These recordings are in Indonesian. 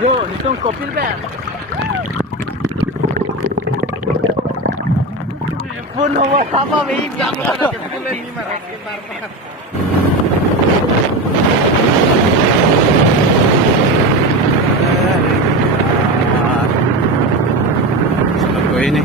Yo, nitong kopil ba? Phone hawa sama wei biang ko na ketulan ni maras ke bar. Koy ni.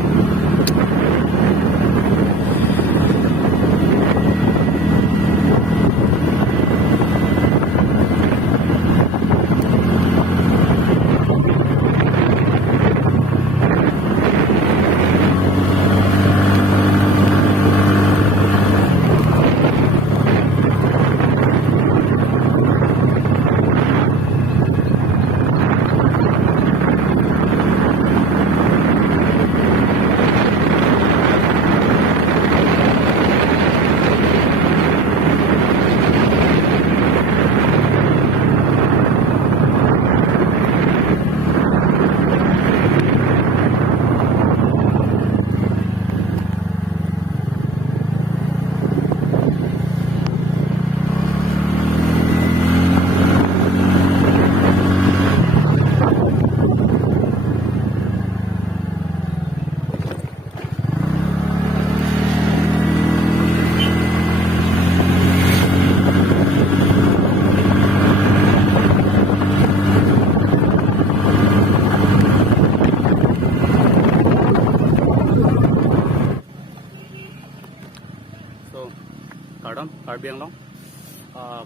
Karbiang long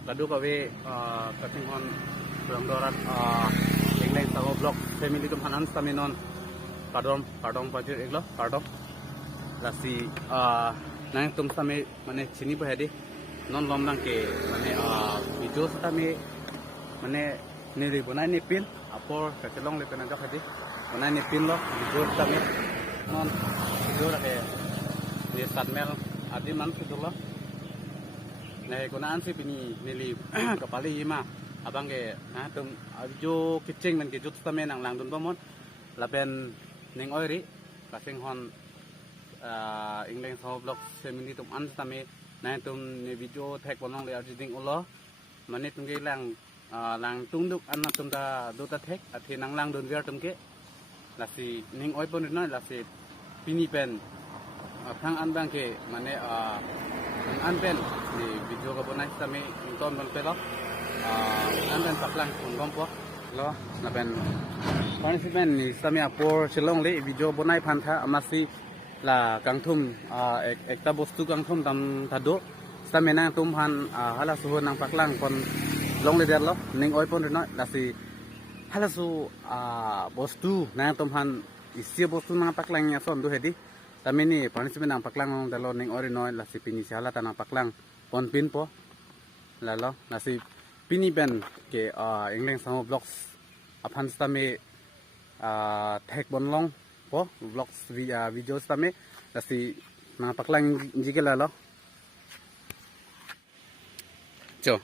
kadu kawe katinghon kurang dorat engleng sango blok family tum hanan staminon kadom pajir eglo kadom lasi nang tum same mane chini bahedi non lom nang ke mane video same mane niri bonai ni pin apor kacelong le pena jak hedi bonai ni pin lo video same non video ke ye satmel adi man situlo nih gunaan sih ini nili kepala ima abang ke nah tum ajo kicing dan kejut tame nang langdun pamon laben ning oiri kasing hon ingleng saw blok semini tum an tame nah tum ni video tag bonong le arjiding ulo mane tum ke lang tungduk an tum da do ta tag athi nang langdun viar tum ke lasi ning oi pon no lasi pini pen thang an bang ke mane an pen di video ko bonai kami ton ban pelok an pen paklang ngom po lo na pen participant ni sami apor chelong le video bonai phantha amasi la kangthum ekta bostu kangthum tam thado sami nang tum han hala su nang paklang pon long le der lo ning oi pon no lasi hala su bostu nang tum han isi bostu nang paklang ya son do hedi kami ni participant nang paklang dalo ning ori noy lasi pini sihala tanang paklang pon pin po lalo nasi pini ben ke ingleng sango vlogs aphan stame tag bonlong po vlogs videos stame nasi nang paklang jike lalo jo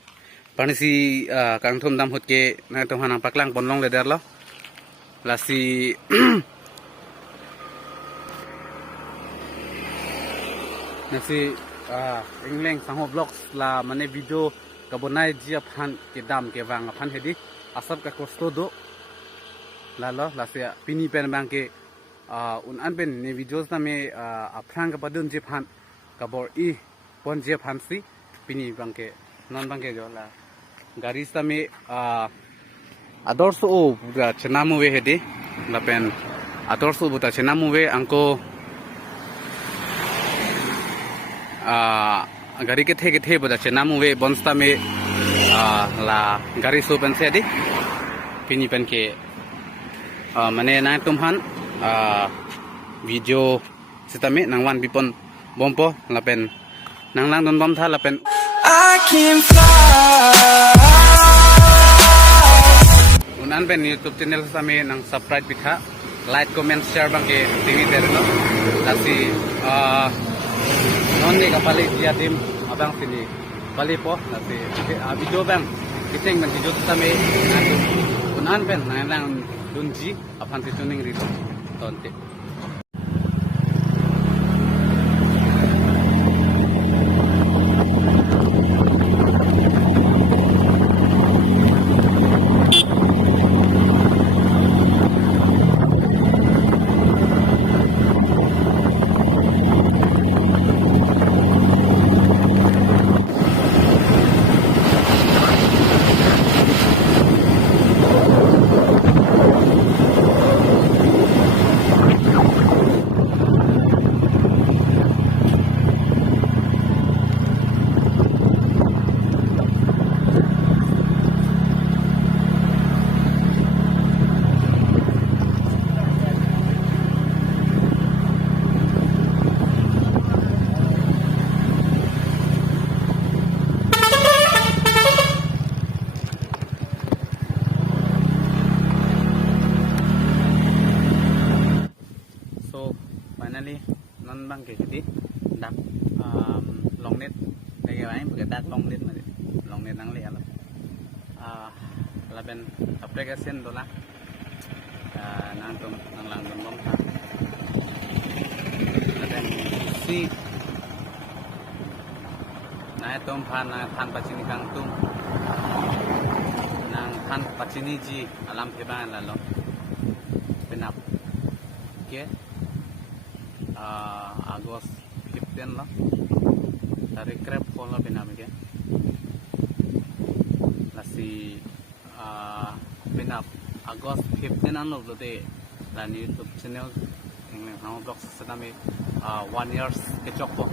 panisi kangthum dam hot ke na to hanang paklang bonlong le der lo lasi nasi ingleng sango vlogs la mane video kabonai jia phan ke dam ke wang phan hedi asap ka kosto do lalo lasia pini pen bang ke un an pen ni videos na me aprang ka padun je phan kabor I pon je phan si pini bang ke non bang ke jo la gari sa me adorso o buda chenamu we hedi la pen adorso buta chenamu we angko gari ke the boda chenamu we bonsta me la gari so pen se di pini pen ke mane na tumhan video sitame nangwan bipon bompo la pen nanglang don bom tha la pen I can fly unan pen YouTube channel same nang subscribe bitha like comment share bang ke tv terno lasi non ni kapali dia tim abang sini bali po nasi video bang kiseng man video same unan pen nang dunji apan tuning rito tonte เน็ตนังเลี้ยแล้วเราเป็นอัปเดตเส้นตัวละนางตุ่มนางหลังตุ่มล้มค่ะเราเป็นซีนายตุ่มพันนายพันปัจจินีกลางตุ่มนางพันปัจจินีจีอาลัมเพบานแล้วเป็นอับเกAgos 15 lah dari Grab phone lah benam ke lasi benam Agos 15 an lo de dan YouTube channel yang hang blog sedami 1 years ke chokpo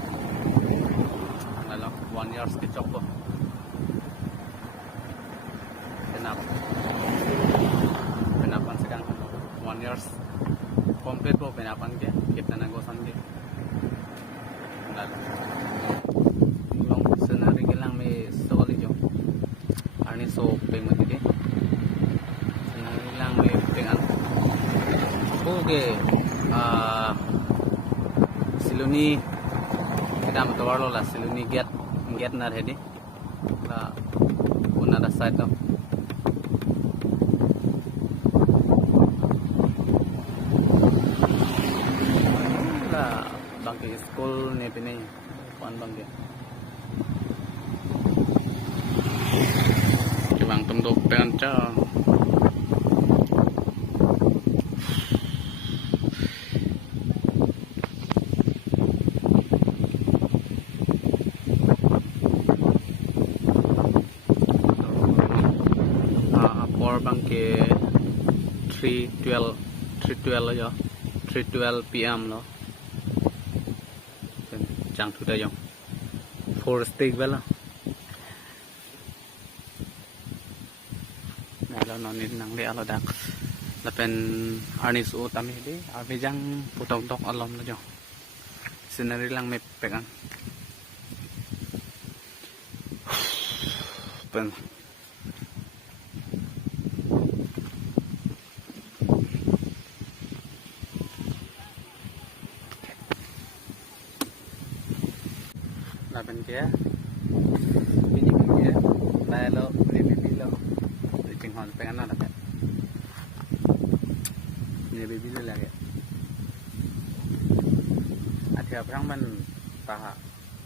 lalu 1 years ke chokpo benapan sekarang 1 years complete po benapan ke kita nagosan ke long senari ke lang may soli jo ani so payment ke senari lang may pengan oke siluni kita matawalo la siluni get na ready la una da side to bangke school ni pini pan bangke bang tunduk dengan cara por bangke 3:12 aja 3:12 PM lo chẳng thu đây dòng forest vela này là nó nên năng lẽ là đặc là pen arnis u tami đi ave jang potong tok alom lo jo scenery lang me pegang pen là bên kia bên kia đây lo bên lo để chừng hòn phải ăn nó là cái này bên kia là cái thì ở trong mình ta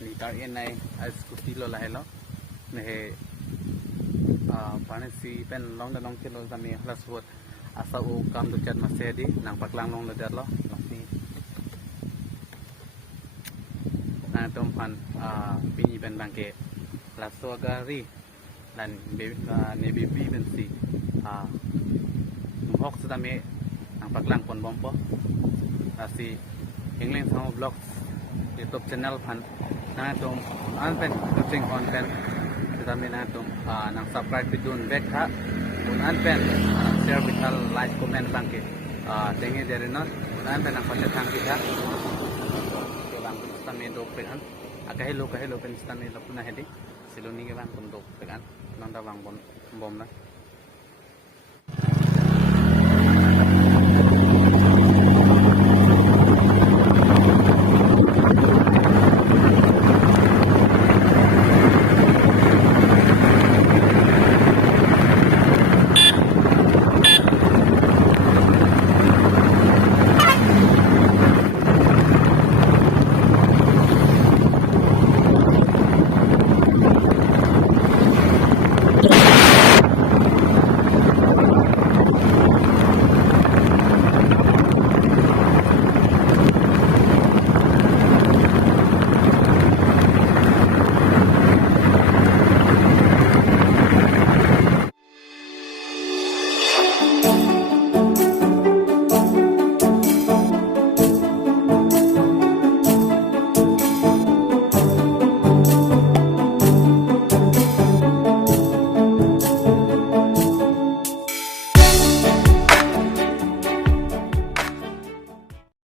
đi tới yên này ai scooty lo lại lo này panasi pen long dan long kilo kami plus buat asal kam dekat masih di nang paklang long ledat lo tôm pan pini ben bangke la sogari dan ne baby ben si hok sedame ang paglang pon bompo si engling sama blog YouTube channel pan na tôm an pen coaching content sedame na tôm nang subscribe bidun back ha un an pen share bital like comment bangke tengi dari not un an pen ang content hang kita kami dok pekan agak hello pen stan ni lapuna hedi siluni ke bang pun dok pekan nanda bang bom na